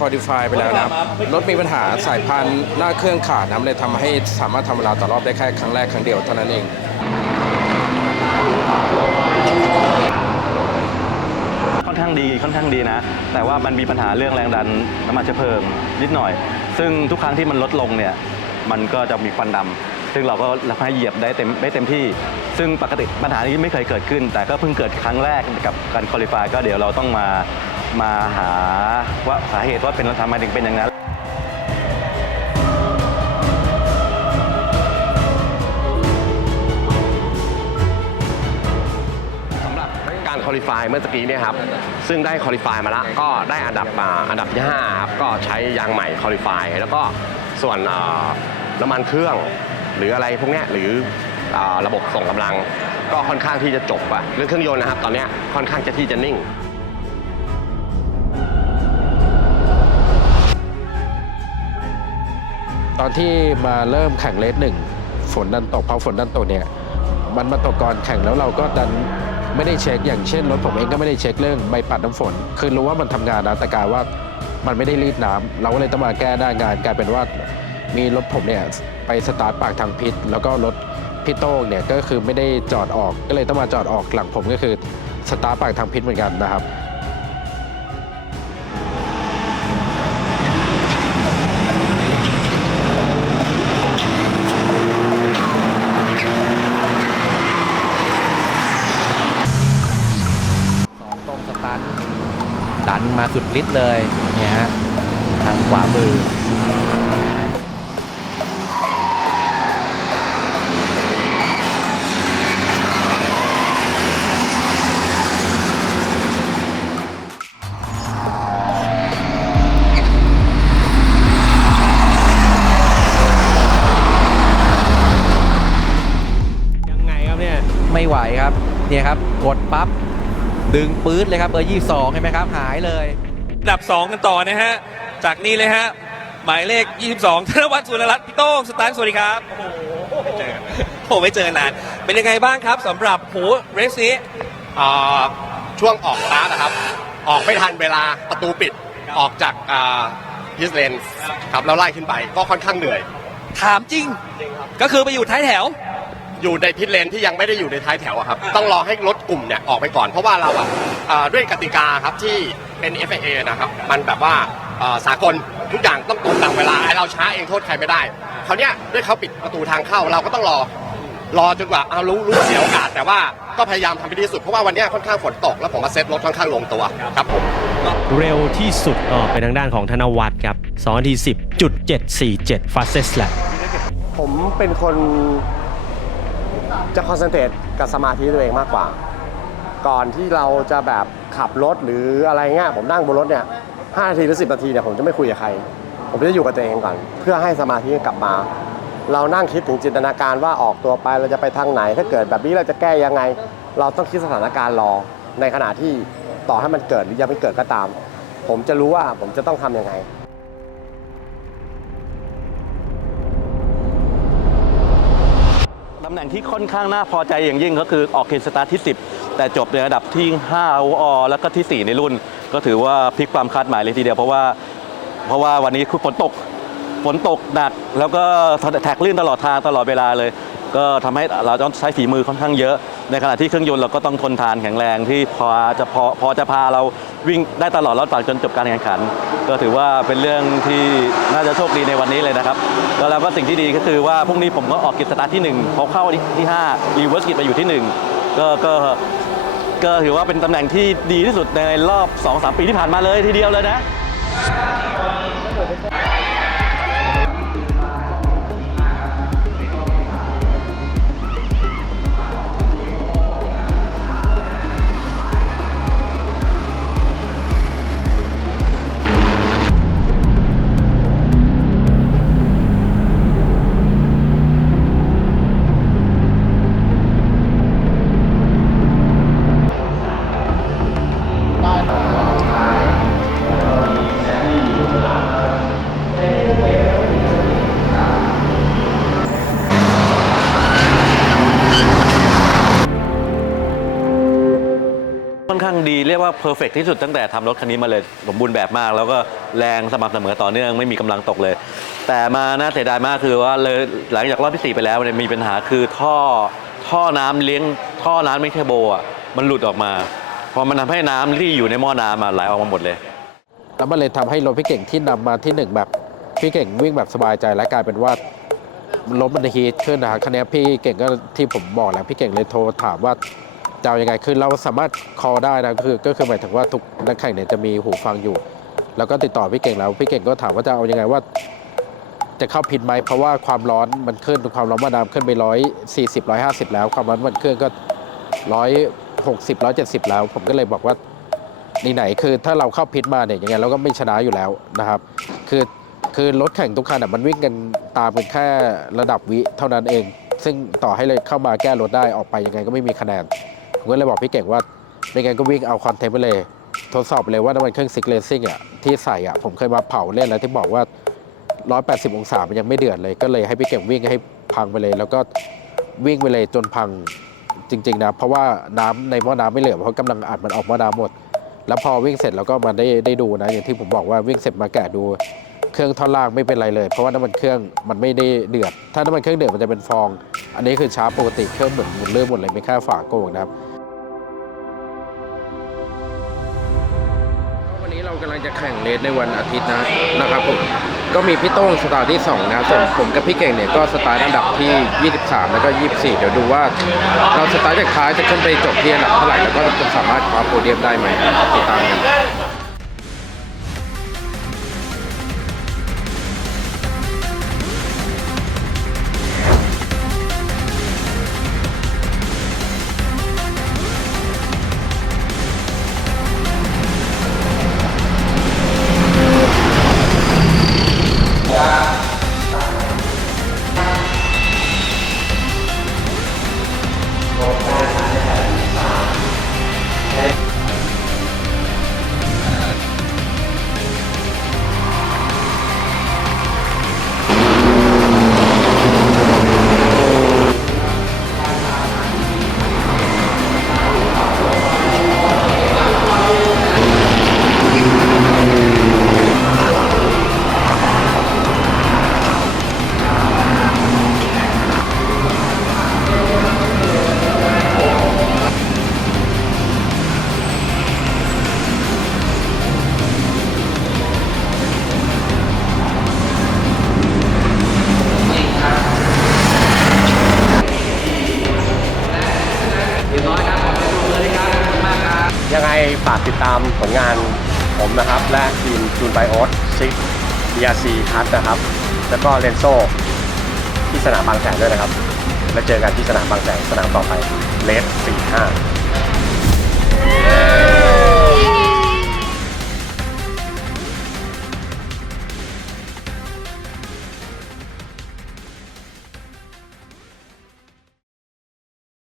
คอดิฟายไปแล้วนะครับ รถมีปัญหาสายพานหน้าเครื่องขาดนะครับเลยทำให้สามารถทำเวลาต่อรอบได้แค่ครั้งแรกครั้งเดียวเท่านั้นเองค่อนข้างดีค่อนข้างดีนะ แต่ว่ามันมีปัญหาเรื่องแรงดันน้ำมันเชื้อเพลิงนิดหน่อย ซึ่งทุกครั้งที่มันลดลงเนี่ยมันก็จะมีควันดำซึ่งเราก็ให้เหยียบได้เต็มได้เต็มที่ ซึ่งปกติปัญหานี้ไม่เคยเกิดขึ้น แต่ก็เพิ่งเกิดครั้งแรกกับการคอลิฟายก็เดี๋ยวเราต้องมา มาหาว่าสาเหตุว่าเป็นทำไมถึงเป็นอย่างนั้นสำหรับการคอลิฟายเมื่อกี้เนี่ยครับ ซึ่งได้คอลิฟายมาแล้วก็ได้อันดับมาอันดับที่5ครับก็ใช้ยางใหม่คอลิฟายแล้วก็ส่วนน้ำมันเครื่อง หรืออะไรพวกนี้หรืออระบบส่งกำลัง ก็ค่อนข้างที่จะจบอะเรื่องเครื่องยนต์นะครับ ตอนนี้ค่อนข้างจะที่จะนิ่ง ตอนที่มาเริ่มแข่งเลสหนึ่งฝนดันตกพอฝนดันตกเนี่ยมันมาตกก่อนแข่งแล้วเราก็ดันไม่ได้เช็คอย่างเช่นรถผมเองก็ไม่ได้เช็คเรื่องใบปัดน้ำฝน คือรู้ว่ามันทำงานนะแต่กายว่ามันไม่ได้รีดน้ำเราก็เลยต้องมาแก้หน้างานกลายเป็นว่ามีรถผมเนี่ยไปสตาร์ทปากทางพิษ แล้วก็รถพี่โต้งเนี่ยก็คือไม่ได้จอดออกก็เลยต้องมาจอดออกหลังผมก็คือสตาร์ทปากทางพิษเหมือนกันนะครับ ตรงสตัน ดันมาสุดฤทธิ์เลยเนี่ยฮะทางขวามือยังไงครับเนี่ยไม่ไหวครับ เนี่ยครับ กดปั๊บ ดึงปื๊ดเลยครับเบอร์ 22 เห็นไหมครับ หายเลยอันดับ 2 กันต่อนะฮะ จากนี้เลยฮะ หมายเลข 22ธนวัฒน์สุรรัตน์พี่โต้งสตาร์ทสวัสดีครับ โอ้โหไม่เจอกันโอ้โหไม่เจอนาน เป็นยังไงบ้างครับสำหรับโหเรสนี้อ่าช่วงออกสตาร์ทนะครับ ออกไม่ทันเวลาประตูปิดออกจากฮิสเลนครับแล้วไล่ขึ้นไปก็ค่อนข้างเหนื่อย ถามจริง ก็คือไปอยู่ท้ายแถว อยู่ในพิทเลนที่ยังไม่ได้อยู่ในท้ายแถวอะครับ ต้องรอให้รถกลุ่มเนี่ยออกไปก่อน เพราะว่าเราอะอ่าด้วยกติกาครับที่เป็น FIA นะครับ มันแบบว่าอ่าสากลทุกอย่างต้องตรงตามเวลาไอ้เราช้าเองโทษใครไม่ได้คราวเนี้ยด้วยเขาปิดประตูทางเข้าเราก็ต้องรอ รอจนกว่าเอารู้รู้ว่าเสียโอกาส แต่ว่าก็พยายามทำให้ดีที่สุดเพราะว่าวันเนี้ยค่อนข้างฝนตก แล้วผมมาเซ็ตรถค่อนข้างลงตัวครับผม เร็วที่สุดก็เป็นทางด้านของธนวัฒน์ครับ2นาที10.747 fastest lap ผมเป็นคน จะคอนเซนเทรตกับสมาธิตัวเองมากกว่า ก่อนที่เราจะแบบขับรถหรืออะไรเงี้ยผมนั่งบนรถเนี่ยห้านาทีหรือสินาทีเนี่ยผมจะไม่คุยกับใคร ผมจะอยู่กับตัวเองก่อน เพื่อให้สมาธิกลับมา เรานั่งคิดถึงจินตนาการว่าออกตัวไปเราจะไปทางไหน ถ้าเกิดแบบนี้เราจะแก้ยังไง เราต้องคิดสถานการณ์รอในขณะที่ต่อให้มันเกิดหรือยังไม่เกิดก็ตาม ผมจะรู้ว่าผมจะต้องทำยังไงำแหน่งที่ค่อนข้างน่าพอใจอย่างยิ่งก็คือออกเคนสตาร์ที่ 10 แต่จบในระดับที่5โออแล้วก็ที่ 4 ในรุ่น ก็ถือว่าพลิกความคาดหมายเลยทีเดียวเพราะว่าเพราะว่าวันนี้คือฝนตกฝนตกหนัก แล้วก็แท็กลื่นตลอดทางตลอดเวลาเลย ก็ทำให้เราต้องใช้ฝีมือค่อนข้างเยอะ ในขณะที่เครื่องยนต์เราก็ต้องทนทานแข็งแรงที่พอจะพอพอจะพาเราวิ่งได้ตลอดรอดฝั่งจนจบการแข่งขัน ก็ถือว่าเป็นเรื่องที่น่าจะโชคดีในวันนี้เลยนะครับ แล้วก็สิ่งที่ดีก็คือว่าพรุ่งนี้ผมก็ออกกิจสตาร์ทที่1พอเข้าที่5รีเวิร์สกิจมาอยู่ที่ 1 ก็ก็ก็ถือว่าเป็นตำแหน่งที่ดีที่สุดในรอบ 2-3 ปีที่ผ่านมาเลยทีเดียวเลยนะ ค่อนข้างดีเรียกว่าเพอร์เฟกที่สุดตั้งแต่ทำรถคันนี้มาเลยสมบูรณ์แบบมาก แล้วก็แรงสม่ำเสมอต่อเนื่องไม่มีกำลังตกเลย แต่มาน่าเสียดายมากคือว่าเลยหลังจากรอบที่4ไปแล้วเนี่ยมีปัญหาคือท่อท่อน้ำเลี้ยงท่อน้ำไม่เทอร์โบอะมันหลุดออกมาพอมันทำให้น้ำที่อยู่ในหม้อน้ำไหลออกมาหมดเลยแล้วมันเลยทำให้รถพี่เก่งที่นำมาที่หนึ่งแบบพี่เก่งวิ่งแบบสบายใจและกลายเป็นว่ารถมันฮีทขึ้นนะครับคันนี้พี่เก่งก็ที่ผมบอกแล้วพี่เก่งเลยโทรถามว่า จะเอายังไงคือเราสามารถคอได้นะคือก็คือหมายถึงว่าทุกนักแข่งเนี่ยจะมีหูฟังอยู่ แล้วก็ติดต่อพี่เก่งแล้วพี่เก่งก็ถามว่าจะเอายังไงว่า จะเข้าพินไหมเพราะว่าความร้อนมันขึ้นความร้อนมาดามขึ้นไปร้อยสี่สิบร้อยห้าสิบแล้ว ความร้อนมันเครื่องก็ร้อยหกสิบร้อยเจ็ดสิบแล้ว ผมก็เลยบอกว่านี่ไหนคือถ้าเราเข้าพิษมาเนี่ยยังไงเราก็ไม่ชนะอยู่แล้วนะครับ คือคือรถแข่งทุกคันอะมันวิ่งกันตามกันแค่ระดับวิเท่านั้นเอง ซึ่งต่อให้เลยเข้ามาแก้รถได้ออกไปยังไงก็ไม่มีคะแนน ผมก็เลยบอกพี่เก่งว่าไม่งั้นก็วิ่งเอาคอนเทนต์ไปเลย ทดสอบไปเลยว่าน้ำมันเครื่องซิกเลซิ่งอะที่ใส่อะผมเคยมาเผาเล่นแล้วที่บอกว่า 180 องศามันยังไม่เดือดเลย ก็เลยให้พี่เก่งวิ่งให้พังไปเลย แล้วก็วิ่งไปเลยจนพังจริง ๆ นะ เพราะว่าน้ำในหม้อน้ำไม่เหลือเพราะกำลังอัดมันออกหม้อน้ำหมด แล้วพอวิ่งเสร็จเราก็มาได้ได้ดูนะ อย่างที่ผมบอกว่าวิ่งเสร็จมาแกะดูเครื่องท่อนล่างไม่เป็นไรเลย เพราะว่าน้ำมันเครื่องมันไม่ได้เดือด ถ้าน้ำมันเครื่องเดือดมันจะเป็นฟอง อันนี้คือช้าปกติเครื่องเหมือนหมุนเลื่อนหมดเลยไม่ค่ฝาโกงนะครับ จะแข่งเลสในวันอาทิตย์นะนะครับผมก็มีพี่โต้งสตาร์ที่ 2 นะส่วนผมกับพี่เก่งเนี่ยก็สตาร์อันดับที่ 23 แล้วก็ 24 เดี๋ยวดูว่าเราสตาร์จากท้ายจะขึ้นไปจบที่อันดับเท่าไหร่แล้วก็จะสามารถคว้าโพเดียมได้ไหมติดตามกัน ฝากติดตามผลงานผมนะครับ และทีมจูนไบโอสซิก BRC คัทนะครับ แล้วก็เลนโซที่สนามบางแสนด้วยนะครับ แล้วเจอกันที่สนามบางแสนสนามต่อไปเลส45